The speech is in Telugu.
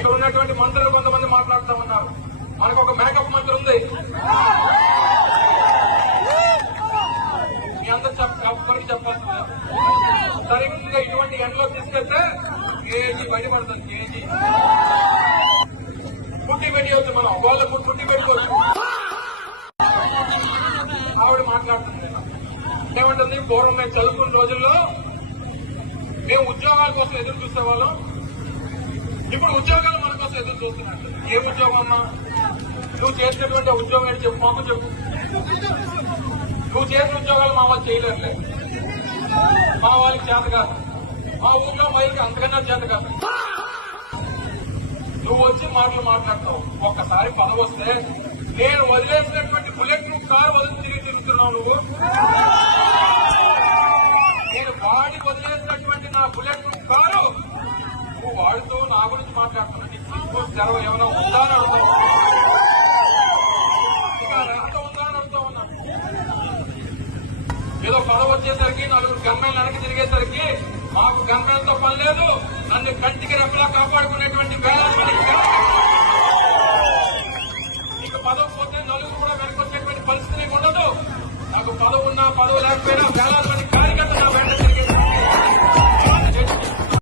ఇక్కడ ఉన్నటువంటి మంత్రులు కొంతమంది మాట్లాడుతూ ఉన్నారు. మనకు ఒక మేకప్ మంత్రి ఉంది. మీ అందరూ చెప్పడానికి చెప్పాల్సింది సరిగ్గా ఇటువంటి ఎండలో తీసుకెళ్తే కేజీ బయటపడుతుంది. కేజీ పుట్టి పెట్టవచ్చు, మనం వాళ్ళకు పుట్టి పెట్టుకోవచ్చు. ఆవిడ మాట్లాడుతుంది ఏమంటుంది, పూర్వం మేము చదువుకున్న రోజుల్లో మేము ఉద్యోగాల కోసం ఎదురు చూసేవాళ్ళం, ఇప్పుడు ఉద్యోగాలు మన కోసం ఎదురు చూస్తున్నట్టు. ఏ ఉద్యోగం అమ్మా? నువ్వు చేసినటువంటి ఉద్యోగం ఏంటి చెప్పు, మాకు చెప్పు. నువ్వు చేసిన ఉద్యోగాలు మా వాళ్ళు చేయలేరులే, మా వాళ్ళకి చేత కాదు. మా ఊర్లో మైకి అంతకన్నా చేత కాదు. నువ్వు వచ్చి మాటలు మాట్లాడతావు. ఒక్కసారి పదవి వస్తే నేను వదిలేసినటువంటి బుల్లెట్ ప్రూఫ్ కారు వదిలి తిరుగుతున్నావు నువ్వు. నేను వాడి వదిలేసినటువంటి నా బుల్లెట్ ప్రూఫ్ కారు నువ్వు వాడుతూ నా గురించి మాట్లాడుతున్నా. నీకు సిగ్గు తెరవ ఏమైనా ఉందా అని అడుగుతావు. ఎంత ఉందా అని అడుగుతా ఉన్నా. ఏదో పదవి వచ్చేసరికి నలుగురు గన్మెన్లు వెనక్కి తిరిగేసరికి మాకు గన్మెన్లతో పని లేదు, నన్ను కంటికి రెప్పలా కాపాడుకునేటువంటి నీకు పదవి పోతే నలుగురు కూడా వెనక్కి వచ్చేటువంటి పరిస్థితి ఉండదు. నాకు పదవి ఉన్నా పదవి లేకపోయినా